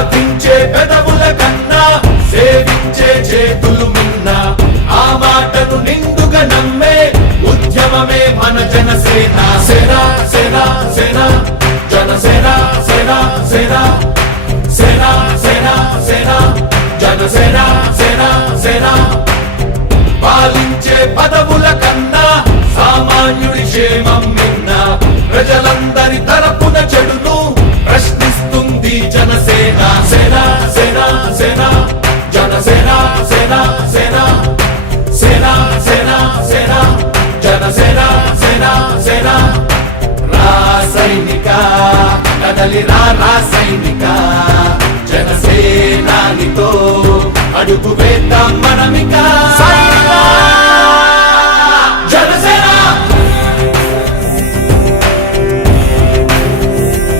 ప్రార్థించే పెదవుల కన్నా సేవించే చేతులు మిన్న ఆ మాటను నిండుగా నమ్మే ఉద్యమమే మన జనసేన సేన సేన సేన జనసేన సేన సేన సేన సేన సేన జనసేన సేన సేన పాలించే పదవుల కన్నా సామాన్యుడి క్షేమం మిన్న ప్రజలందరి తరపున చెడును ప్రశ్నిస్తుంది జనసేన సేన సేన సేన జనసేన సేన సేన సేన సేన సేన జనసేన సేన సేన రాసైనిక కదలి రాసైనిక జనసేనానితో అడుగు వేద్దాం మనమిక జనసేన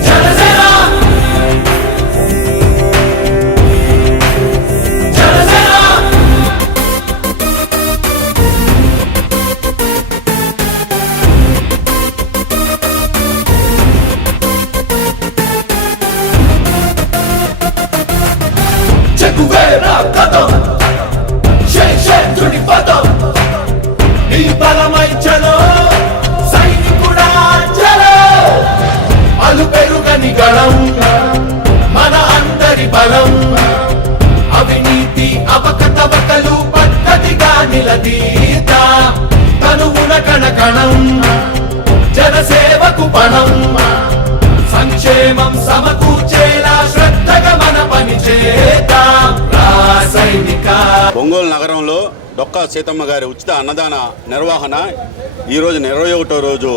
జనసేన జనసేన చెగువేరా కదం శేషేంద్రుడి పదం నీ బలమై చలో సైనికుడా చలో అలు పెరుగని గళం మన అందరి బలం అవినీతి అవకతవకలు పద్ధతిగా నిలదీత తనువున కణకణం జనసేవకు పణం సంక్షేమం సమకూర్చేలా శ్రద్ధగా మన పని చేద్దాం రాసైనిక. ఒంగోలు నగరంలో డొక్కా సీతమ్మ గారి ఉచిత అన్నదాన నిర్వహణ ఈరోజు 21వ రోజు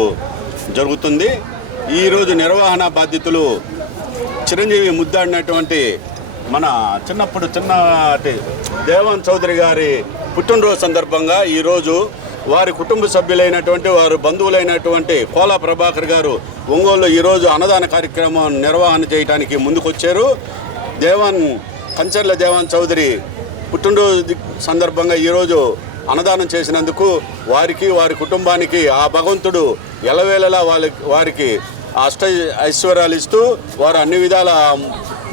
జరుగుతుంది. ఈరోజు నిర్వహణ బాధ్యతలు చిరంజీవి ముద్దాడినటువంటి మన చిన్నటి దేవాన్ చౌదరి గారి పుట్టినరోజు సందర్భంగా ఈరోజు వారి కుటుంబ సభ్యులైనటువంటి వారి బంధువులైనటువంటి కోలా ప్రభాకర్ గారు ఒంగోలులో ఈరోజు అన్నదాన కార్యక్రమం నిర్వహణ చేయడానికి ముందుకొచ్చారు. కంచర్ల దేవాన్ చౌదరి పుట్టినరోజు సందర్భంగా ఈరోజు అన్నదానం చేసినందుకు వారికి వారి కుటుంబానికి ఆ భగవంతుడు ఎలవేళలా వారికి ఐశ్వర్యాలు ఇస్తూ వారు అన్ని విధాల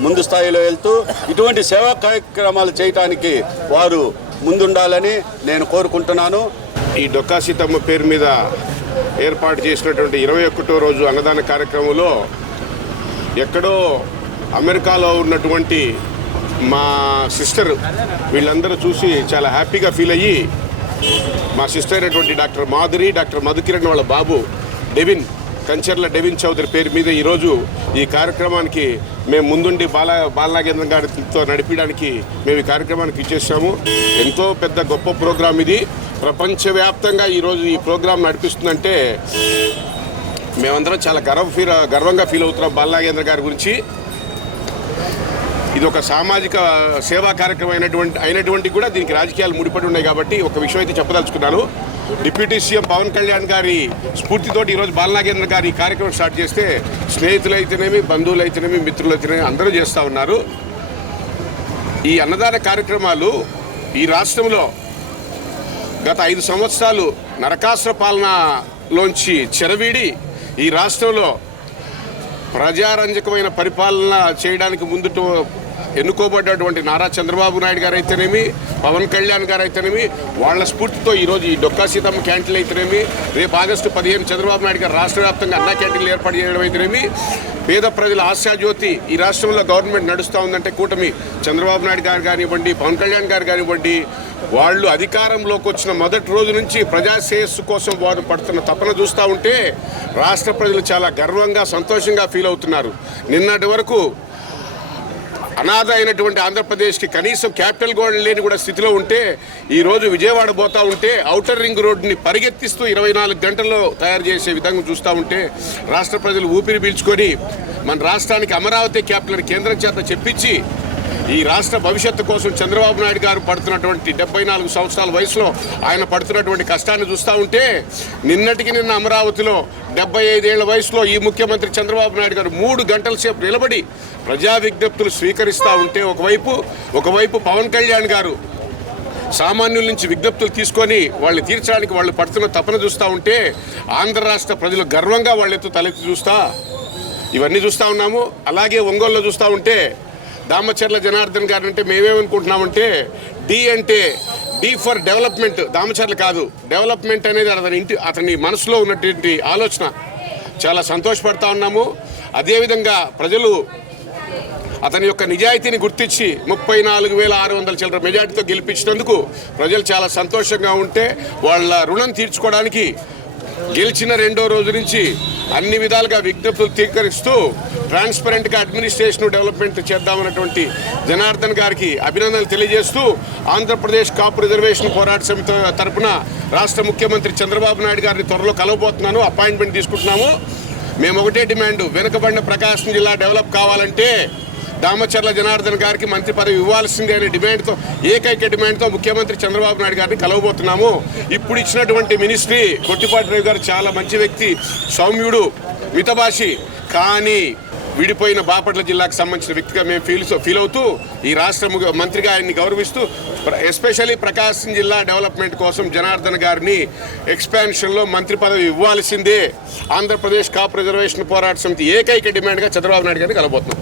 ముందు స్థాయిలో వెళ్తూ ఇటువంటి సేవా కార్యక్రమాలు చేయటానికి వారు ముందుండాలని నేను కోరుకుంటున్నాను. ఈ డొక్కా సీతమ్మ పేరు మీద ఏర్పాటు చేసినటువంటి 21వ రోజు అన్నదాన కార్యక్రమంలో ఎక్కడో అమెరికాలో ఉన్నటువంటి మా సిస్టర్ వీళ్ళందరూ చూసి చాలా హ్యాపీగా ఫీల్ అయ్యి మా సిస్టర్ అయినటువంటి డాక్టర్ మాధురి, డాక్టర్ మధుకిరణ్ వాళ్ళ బాబు డెవిన్, కంచర్ల డెవిన్ చౌదరి పేరు మీద ఈరోజు ఈ కార్యక్రమానికి మేము ముందుండి బాలనాగేంద్ర గారితో నడిపించడానికి మేము ఈ కార్యక్రమానికి ఇచ్చేసాము. ఎంతో పెద్ద గొప్ప ప్రోగ్రాం ఇది. ప్రపంచవ్యాప్తంగా ఈరోజు ఈ ప్రోగ్రాం నడిపిస్తుందంటే మేమందరం చాలా గర్వంగా ఫీల్ అవుతున్నాం బాలనాగేంద్ర గారి గురించి. ఇది ఒక సామాజిక సేవా కార్యక్రమం అయినటువంటి కూడా దీనికి రాజకీయాలు ముడిపడి ఉన్నాయి కాబట్టి ఒక విషయం అయితే చెప్పదలుచుకున్నాను. డిప్యూటీ సీఎం పవన్ కళ్యాణ్ గారి స్ఫూర్తితోటి ఈరోజు బాలనాగేంద్ర గారు ఈ కార్యక్రమం స్టార్ట్ చేస్తే స్నేహితులైతేనేమి, బంధువులైతేనేమి, మిత్రులైతేనేమి అందరూ చేస్తూ ఉన్నారు. ఈ అన్నదాన కార్యక్రమాలు ఈ రాష్ట్రంలో గత 5 సంవత్సరాలు నరకాసుర పాలనలోంచి చెరవీడి ఈ రాష్ట్రంలో ప్రజారంజకమైన పరిపాలన చేయడానికి ముందుట ఎన్నుకోబడ్డటువంటి నారా చంద్రబాబు నాయుడు గారు అయితేనేమి, పవన్ కళ్యాణ్ గారు అయితేనేమి వాళ్ళ స్ఫూర్తితో ఈరోజు ఈ డొక్కా సీతమ్మ క్యాంటీన్లు అయితేనేమి, రేపు ఆగస్టు 15 చంద్రబాబు నాయుడు గారు రాష్ట్ర వ్యాప్తంగా అన్నా క్యాంటీన్లు ఏర్పాటు చేయడం అయితేనేమి, పేద ప్రజల ఆశాజ్యోతి ఈ రాష్ట్రంలో గవర్నమెంట్ నడుస్తూ ఉందంటే కూటమి చంద్రబాబు నాయుడు గారు కానివ్వండి, పవన్ కళ్యాణ్ గారు కానివ్వండి, వాళ్ళు అధికారంలోకి వచ్చిన మొదటి రోజు నుంచి ప్రజా శ్రేయస్సు కోసం వారు పడుతున్న తపన చూస్తూ ఉంటే రాష్ట్ర ప్రజలు చాలా గర్వంగా, సంతోషంగా ఫీల్ అవుతున్నారు. నిన్నటి వరకు అనాథ అయినటువంటి ఆంధ్రప్రదేశ్కి కనీసం క్యాపిటల్ గోడ లేని కూడా స్థితిలో ఉంటే ఈరోజు విజయవాడ పోతూ ఉంటే ఔటర్ రింగ్ రోడ్డుని పరిగెత్తిస్తూ 24 గంటల్లో తయారు చేసే విధంగా చూస్తూ ఉంటే రాష్ట్ర ప్రజలు ఊపిరి పీల్చుకొని మన రాష్ట్రానికి అమరావతి క్యాపిటల్ కేంద్రం చేత చెప్పించి ఈ రాష్ట్ర భవిష్యత్తు కోసం చంద్రబాబు నాయుడు గారు పడుతున్నటువంటి 74 సంవత్సరాల వయసులో ఆయన పడుతున్నటువంటి కష్టాన్ని చూస్తూ ఉంటే నిన్నటికి నిన్న అమరావతిలో 75 ఏళ్ల వయసులో ఈ ముఖ్యమంత్రి చంద్రబాబు నాయుడు గారు 3 గంటల సేపు నిలబడి ప్రజా విజ్ఞప్తులు స్వీకరిస్తూ ఉంటే ఒకవైపు పవన్ కళ్యాణ్ గారు సామాన్యుల నుంచి విజ్ఞప్తులు తీసుకొని వాళ్ళు తీర్చడానికి వాళ్ళు పడుతున్న తపన చూస్తూ ఉంటే ఆంధ్ర రాష్ట్ర ప్రజలు గర్వంగా వాళ్ళెత్తు తలెత్తి ఇవన్నీ చూస్తూ ఉన్నాము. అలాగే ఒంగోలులో చూస్తూ ఉంటే దామచర్ల జనార్దన్ గారు అంటే మేమేమనుకుంటున్నామంటే డి ఫర్ డెవలప్మెంట్, దామచర్ల కాదు, డెవలప్మెంట్ అనేది అతని మనసులో ఉన్నటువంటి ఆలోచన. చాలా సంతోషపడతా ఉన్నాము. అదేవిధంగా ప్రజలు అతని యొక్క నిజాయితీని గుర్తించి 34,600 చిల్లర మెజార్టీతో గెలిపించినందుకు ప్రజలు చాలా సంతోషంగా ఉంటే వాళ్ళ రుణం తీర్చుకోవడానికి గెలిచిన రెండో రోజు నుంచి అన్ని విధాలుగా విజ్ఞప్తులు స్వీకరిస్తూ ట్రాన్స్పరెంట్గా అడ్మినిస్ట్రేషన్ డెవలప్మెంట్ చేద్దామన్నటువంటి జనార్దన్ గారికి అభినందనలు తెలియజేస్తూ ఆంధ్రప్రదేశ్ కాపు రిజర్వేషన్ పోరాట సమితి తరపున రాష్ట్ర ముఖ్యమంత్రి చంద్రబాబు నాయుడు గారిని త్వరలో కలవబోతున్నాను, అపాయింట్మెంట్ తీసుకుంటున్నాము. మేము ఒకటే డిమాండ్, వెనుకబడిన ప్రకాశం జిల్లా డెవలప్ కావాలంటే దామచర్ల జనార్దన్ గారికి మంత్రి పదవి ఇవ్వాల్సిందే అనే డిమాండ్తో, ఏకైక డిమాండ్తో ముఖ్యమంత్రి చంద్రబాబు నాయుడు గారిని కలవబోతున్నాము. ఇప్పుడు ఇచ్చినటువంటి మినిస్ట్రీ కొట్టిపాటి రవి గారు చాలా మంచి వ్యక్తి, సౌమ్యుడు, మితభాషి, కానీ విడిపోయిన బాపట్ల జిల్లాకు సంబంధించిన వ్యక్తిగా మేము ఫీల్ అవుతూ ఈ రాష్ట్ర మంత్రిగా ఆయన్ని గౌరవిస్తూ ఎస్పెషల్లీ ప్రకాశం జిల్లా డెవలప్మెంట్ కోసం జనార్దన్ గారిని ఎక్స్పాన్షన్లో మంత్రి పదవి ఇవ్వాల్సిందే ఆంధ్రప్రదేశ్ కాపు రిజర్వేషన్ పోరాట సమితి ఏకైక డిమాండ్గా చంద్రబాబు నాయుడు గారిని కలబోతున్నాం.